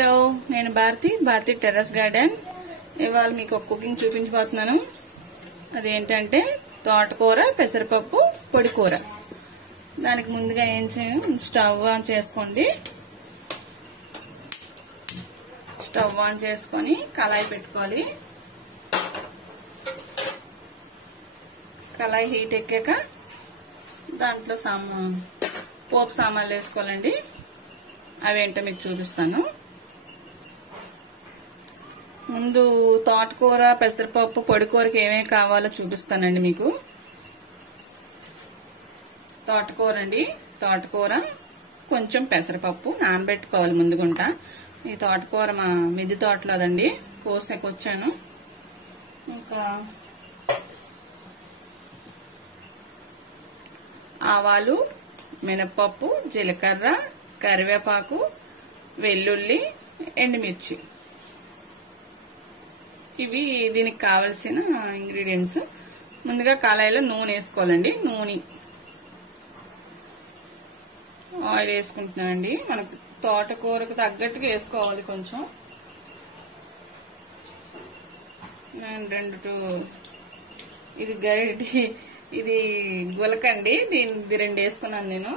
Hello, నేను Bharati terrace garden. ఇవాళ మీకు ఒక కుకింగ్ చూపించబోతున్నాను. అదేంటంటే తోటకూర పెసరపప్పు పొడి కూర. దానికి ముందుగా ఏం చేయాలి, స్టవ్ ఆన్ చేసుకోండి. స్టవ్ ఆన్ చేసుకొని కళాయి పెట్టుకోవాలి. కళాయి హీట్ ఎక్కాక దాంట్లో పోపు సామాన్లు వేసుకోవాలండి. అవేంటో మీకు చూపిస్తాను. ముందు తోటకూర పెసరపప్పు పొడి కూరకి ఏమేమి కావాలో చూపిస్తానండి మీకు. తోటకూర అండి, తోటకూర కొంచెం పెసరపప్పు నానబెట్టుకోవాలి ముందుగుంట. ఈ తోటకూర మా మిద్ది తోటలోదండి, కోసేకొచ్చాను. ఇంకా ఆవాలు, మినపప్పు, జీలకర్ర, కరివేపాకు, వెల్లుల్లి, ఎండుమిర్చి, ఇవి దీనికి కావలసిన ఇంగ్రీడియంట్స్. ముందుగా కళాయిలో నూనె వేసుకోవాలండి. నూనె ఆయిల్ వేసుకుంటున్నానండి. మనకు తోటకూరకు తగ్గట్టుగా వేసుకోవాలి కొంచెం. నేను ఇది గరిటి, ఇది గులకండి, దీని 2 వేసుకున్నాను నేను.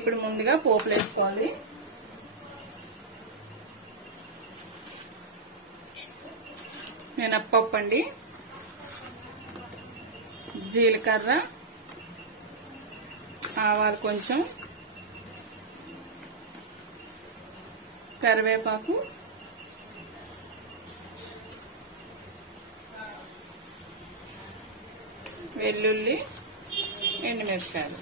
ఇప్పుడు ముందుగా పోపులు వేసుకోవాలి. మినప్పప్పు అండి, జీలకర్ర, ఆవాలు కొంచెం, కరివేపాకు, వెల్లుల్లి, ఎండుమిరపకాయలు.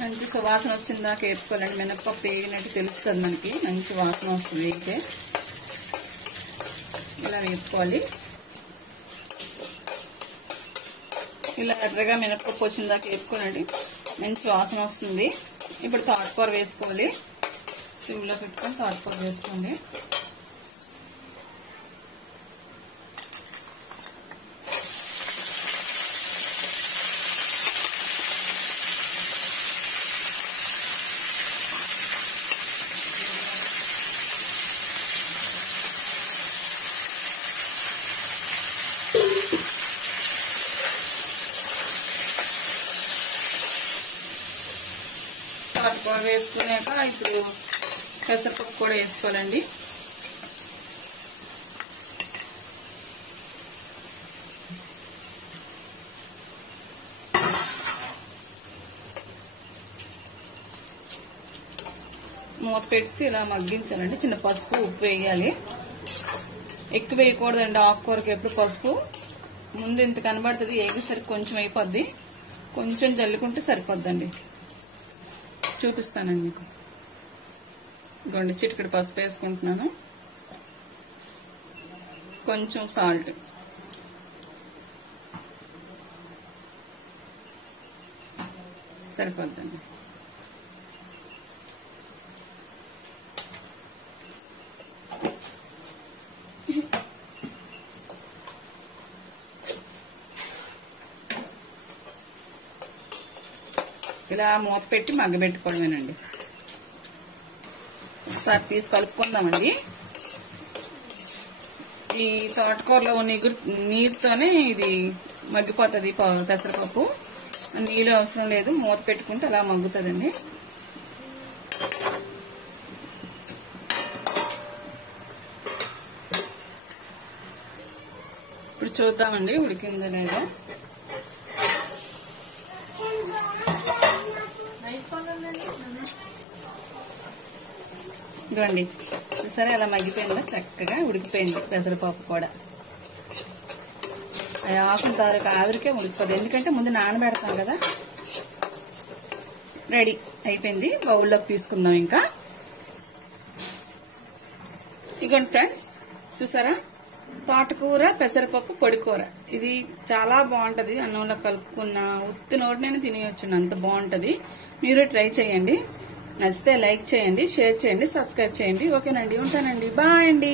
మంచి సువాసన వచ్చిందాక వేసుకోవాలండి. మినపప్పు వేగినట్టు తెలుస్తుంది మనకి, మంచి వాసన వస్తుంది వేగితే. ఇలా వేసుకోవాలి. ఇలా ఎర్రగా మినపప్పు వచ్చిందాక వేసుకోవాలండి, మంచి వాసన వస్తుంది. ఇప్పుడు తోటకూర వేసుకోవాలి. సిమ్లో పెట్టుకొని తోటకూర వేసుకోండి. తోటకూర వేసుకున్నాక ఇప్పుడు పెసరపప్పు కూడా వేసుకోవాలండి. మూత పెట్టి ఇలా మగ్గించాలండి. చిన్న పసుపు, ఉప్పు వేయాలి. ఎక్కువ వేయకూడదండి ఆకుకూరకి ఎప్పుడు పసుపు. ముందు ఇంత కనబడుతుంది, ఏగేసరికి కొంచెం అయిపోద్ది. కొంచెం జల్లుకుంటే సరిపోద్దండి. చూపిస్తానండి మీకు. గొండి చిటికెడు పసుపు వేసుకుంటున్నాను, కొంచెం సాల్ట్, సరిపోద్దండి. ఇలా మూత పెట్టి మగ్గబెట్టుకోవడమేనండి. ఒకసారి తీసి కలుపుకుందామండి. ఈ తోటకూరలో నీరుతోనే ఇది మగ్గిపోతుంది పెసరపప్పు. నీళ్ళు అవసరం లేదు, మూత పెట్టుకుంటే అలా మగ్గుతుందండి. ఇప్పుడు చూద్దామండి ఉడికిందో లేదో. ఇదిగోండి, సరే అలా మగ్గిపోయిందా, చక్కగా ఉడికిపోయింది పెసరపప్పు కూడా. ఆకుల తాలూకు ఆవిరికే ఉడికిపోతుంది, ఎందుకంటే ముందు నానబెడతాం కదా. రెడీ అయిపోయింది, బౌల్లోకి తీసుకుందాం. ఇంకా ఇదిగోండి ఫ్రెండ్స్, చూసారా, తోటకూర పెసరపప్పు పొడి కూర. ఇది చాలా బాగుంటది, అన్నంలో కలుపుకున్న ఉత్తి నోటినైనా తినేయొచ్చు, అంత బాగుంటది. మీరు ట్రై చేయండి. నచ్చితే లైక్ చేయండి, షేర్ చేయండి, సబ్స్క్రైబ్ చేయండి. ఓకేనండి, ఉంటానండి, బాయ్ అండి.